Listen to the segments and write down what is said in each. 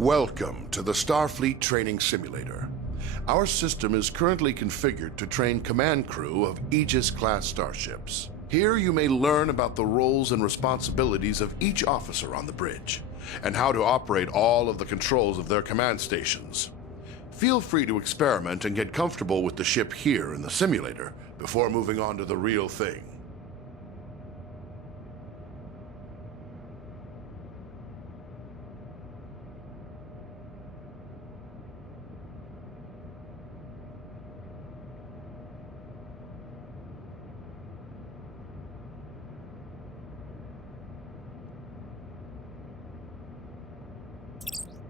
Welcome to the Starfleet Training Simulator. Our system is currently configured to train command crew of Aegis-class starships. Here you may learn about the roles and responsibilities of each officer on the bridge, and how to operate all of the controls of their command stations. Feel free to experiment and get comfortable with the ship here in the simulator before moving on to the real thing.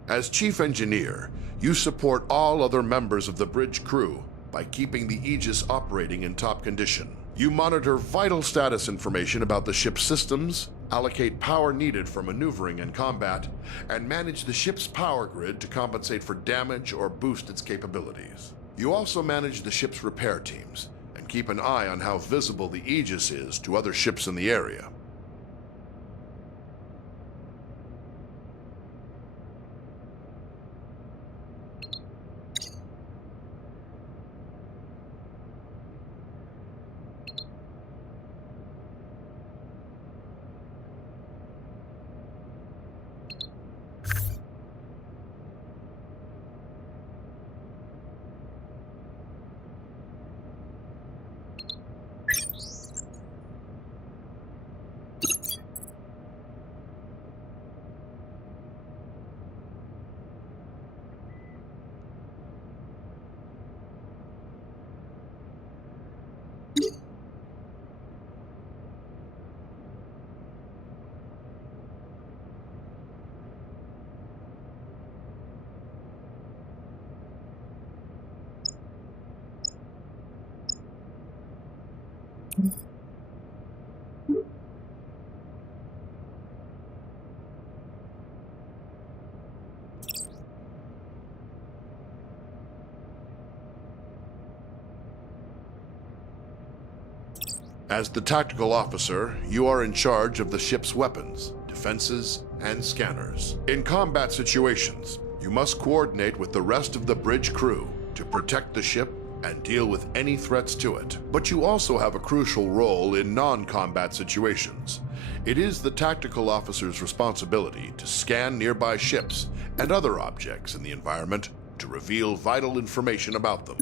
As Chief Engineer, you support all other members of the bridge crew by keeping the Aegis operating in top condition. You monitor vital status information about the ship's systems, allocate power needed for maneuvering and combat, and manage the ship's power grid to compensate for damage or boost its capabilities. You also manage the ship's repair teams and keep an eye on how visible the Aegis is to other ships in the area. As the tactical officer, you are in charge of the ship's weapons, defenses, and scanners. In combat situations, you must coordinate with the rest of the bridge crew to protect the ship and deal with any threats to it. But you also have a crucial role in non-combat situations. It is the tactical officer's responsibility to scan nearby ships and other objects in the environment to reveal vital information about them.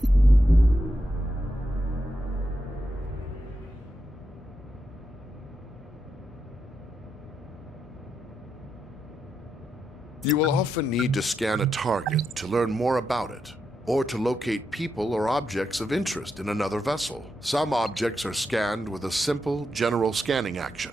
You will often need to scan a target to learn more about it, or to locate people or objects of interest in another vessel. Some objects are scanned with a simple, general scanning action.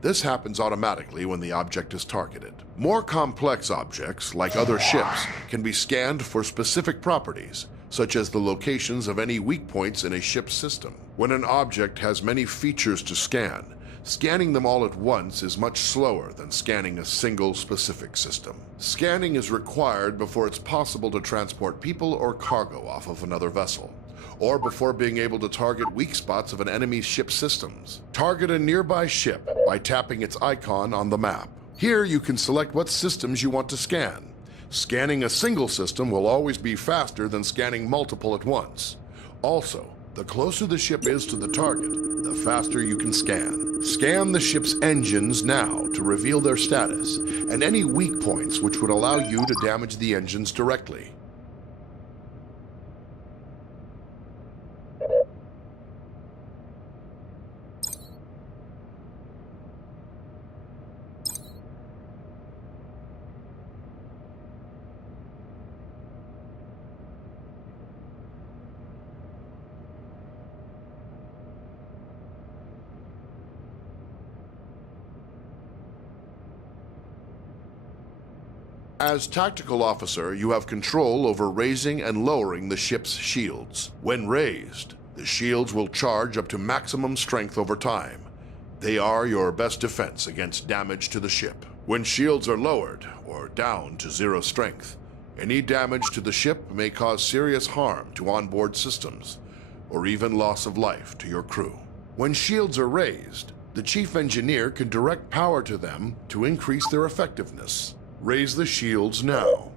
This happens automatically when the object is targeted. More complex objects, like other ships, can be scanned for specific properties, such as the locations of any weak points in a ship's system. When an object has many features to scan, scanning them all at once is much slower than scanning a single specific system. Scanning is required before it's possible to transport people or cargo off of another vessel, or before being able to target weak spots of an enemy's ship systems. Target a nearby ship by tapping its icon on the map. Here you can select what systems you want to scan. Scanning a single system will always be faster than scanning multiple at once. Also, the closer the ship is to the target, the faster you can scan. Scan the ship's engines now to reveal their status, and any weak points which would allow you to damage the engines directly. As tactical officer, you have control over raising and lowering the ship's shields. When raised, the shields will charge up to maximum strength over time. They are your best defense against damage to the ship. When shields are lowered, or down to 0 strength, any damage to the ship may cause serious harm to onboard systems, or even loss of life to your crew. When shields are raised, the chief engineer can direct power to them to increase their effectiveness. Raise the shields now.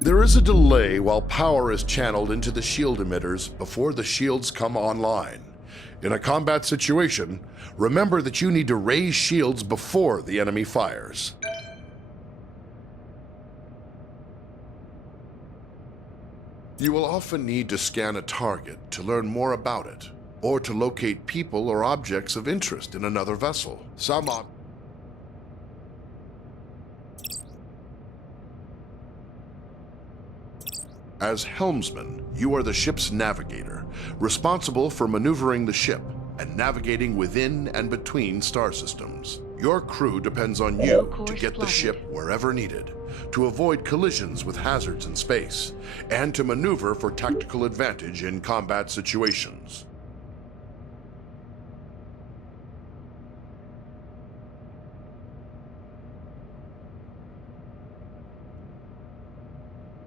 There is a delay while power is channeled into the shield emitters before the shields come online. In a combat situation, remember that you need to raise shields before the enemy fires. You will often need to scan a target to learn more about it, or to locate people or objects of interest in another vessel. As helmsman, you are the ship's navigator, responsible for maneuvering the ship and navigating within and between star systems. Your crew depends on you to get the ship wherever needed, to avoid collisions with hazards in space, and to maneuver for tactical advantage in combat situations.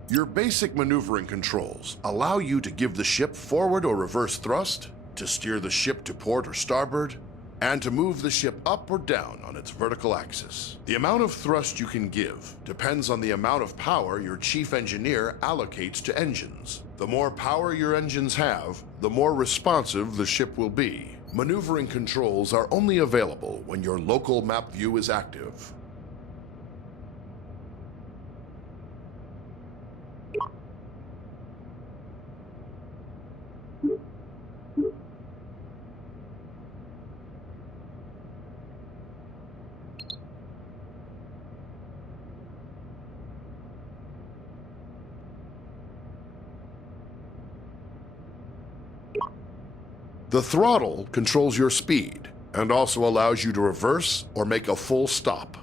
Your basic maneuvering controls allow you to give the ship forward or reverse thrust, to steer the ship to port or starboard, and to move the ship up or down on its vertical axis. The amount of thrust you can give depends on the amount of power your chief engineer allocates to engines. The more power your engines have, the more responsive the ship will be. Maneuvering controls are only available when your local map view is active. The throttle controls your speed and also allows you to reverse or make a full stop.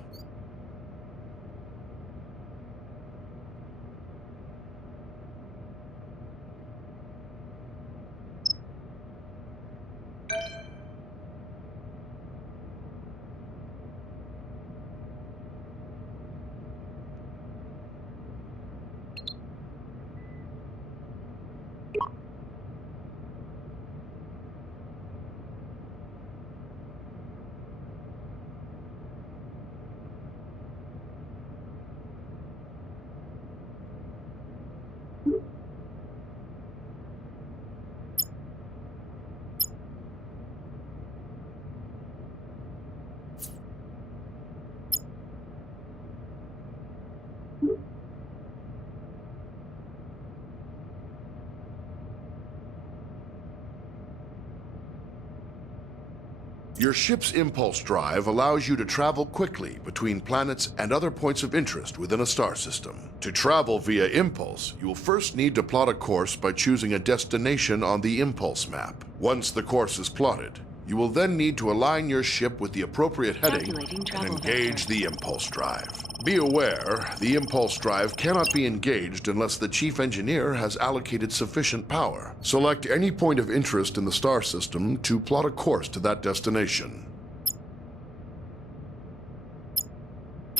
Your ship's impulse drive allows you to travel quickly between planets and other points of interest within a star system. To travel via impulse, you will first need to plot a course by choosing a destination on the impulse map. Once the course is plotted, you will then need to align your ship with the appropriate heading and engage the impulse drive. Be aware, the impulse drive cannot be engaged unless the chief engineer has allocated sufficient power. Select any point of interest in the star system to plot a course to that destination.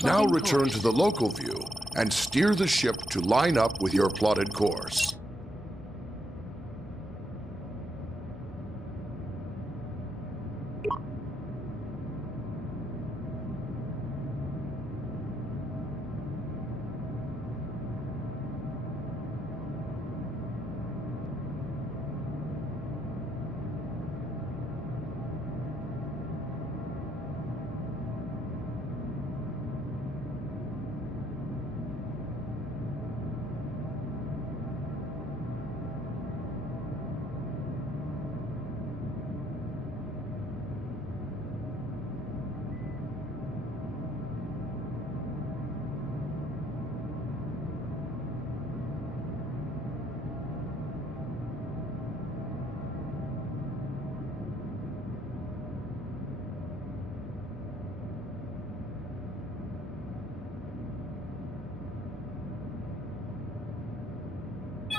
Now return to the local view and steer the ship to line up with your plotted course.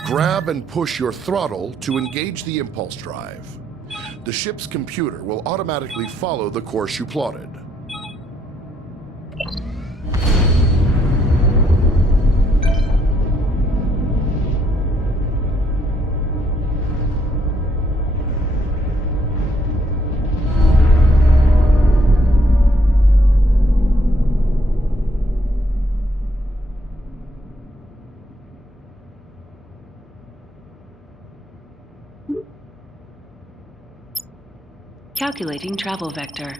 Grab and push your throttle to engage the impulse drive. The ship's computer will automatically follow the course you plotted. Calculating travel vector.